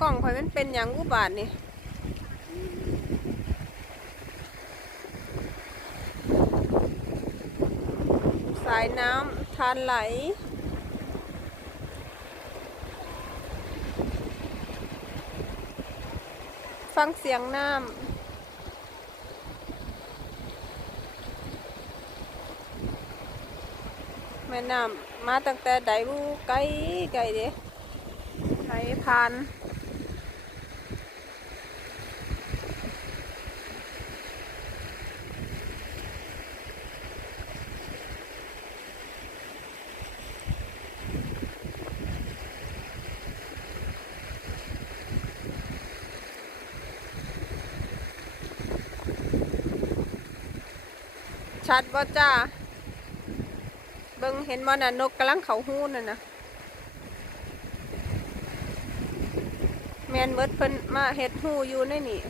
กล่องข่อยมันเป็นอย่างอุบาทนี่สายน้ำทานไหลฟังเสียงน้ำแม่น้ำมาตั้งแต่ใดบูไกลไกลเด้ไหลผ่าน ชัดบ่จ้า เบิ่งเห็นบ่น่ะนกกำลังเขาหูนั่นนะแมนเบิดเพิ่นมาเฮ็ดหูอยู่ในนี่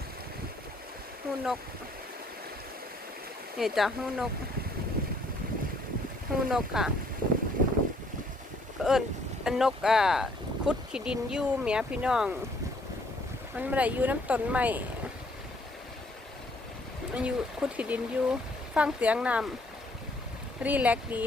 หูนกนี่จ้ะหูนกหูนกค่ะ ก็เอิ้นอันนกอ่าขุดขี้ดินอยู่แหม่พี่น้อง มันบ่ได้อยู่น้ำต้นไม้มันอยู่ขุดขี้ดินอยู่ ฟังเสียงน้ำรีแลกดีเ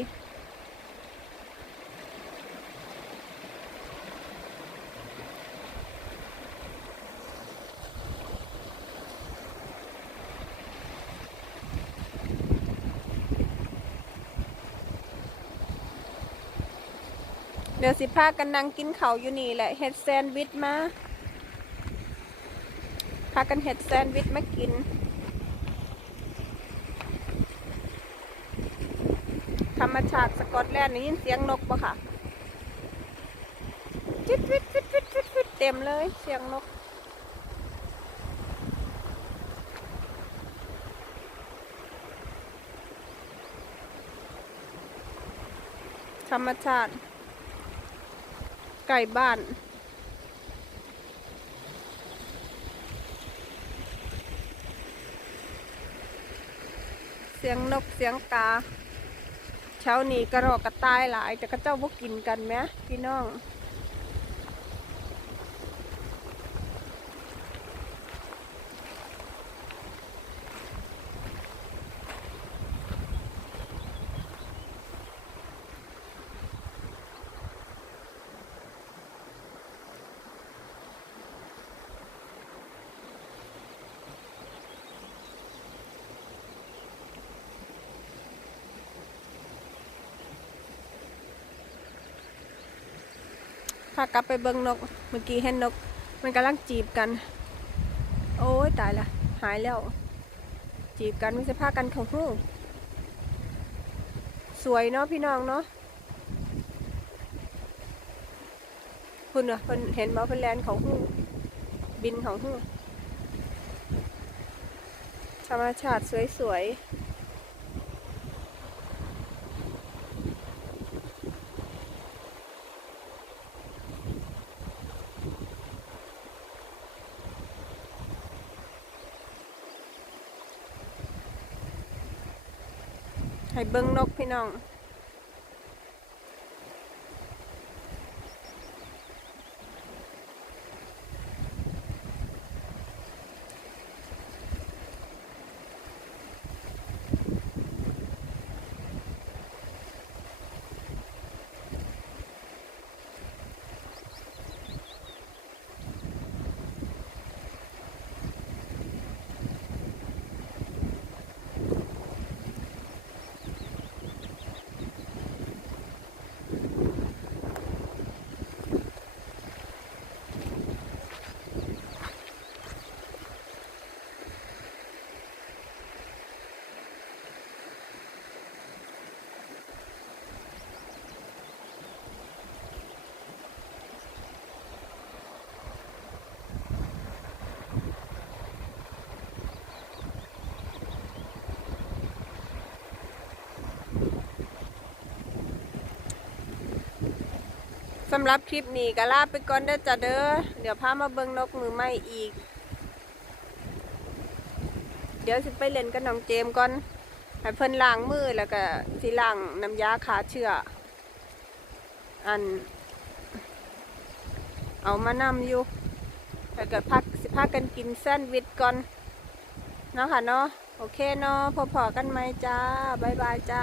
ดี๋ยวสิพากันนั่งกินเขาอยู่นี่แหละเฮ็ดแซนด์วิชมา พากันเฮ็ดแซนด์วิชมากิน รรมชาติสกอตแลนด์ได้ยินเสียงนกปะค่ะฟิดฟิดฟิดฟิดฟิดฟิดเต็มเลยเสียงนก ธรรมชาติ ไก่บ้านเสียงนกเสียงกา เช้านี้กระรอกกระต่ายหลาย แต่ก็เจ้าพวกกินกันไหมพี่น้อง พากลับไปเบิ่งนก เมื่อกี้เห็นนก มันกำลังจีบกัน โอ้ยตายละหายแล้ว จีบกันมันจะพากันเขาหู้สวยเนาะพี่น้องเนาะคุณอะเพิ่นเห็นบ่เพิ่นแลนเขาหู้บินเขาหู้ธรรมชาติสวยๆ ให้เบิ้งนกพี่น้อง สำหรับคลิปนี้ก็ลาไปก่อนเด้อจ้ะเด้อ เดี๋ยวพามาเบิ่งนกมือใหม่อีก เดี๋ยวสิไปเล่นกับน้องเจมก่อน ให้เพิ่นล้างมือแล้วก็สิล้างน้ำยาฆ่าเชื้อ อัน เอามานำอยู่ แล้วก็พักสิพักกันกินแซนด์วิชก่อนเนาะค่ะเนาะ โอเคเนาะพอๆกันไหมจ้า บ๊ายบายจ้า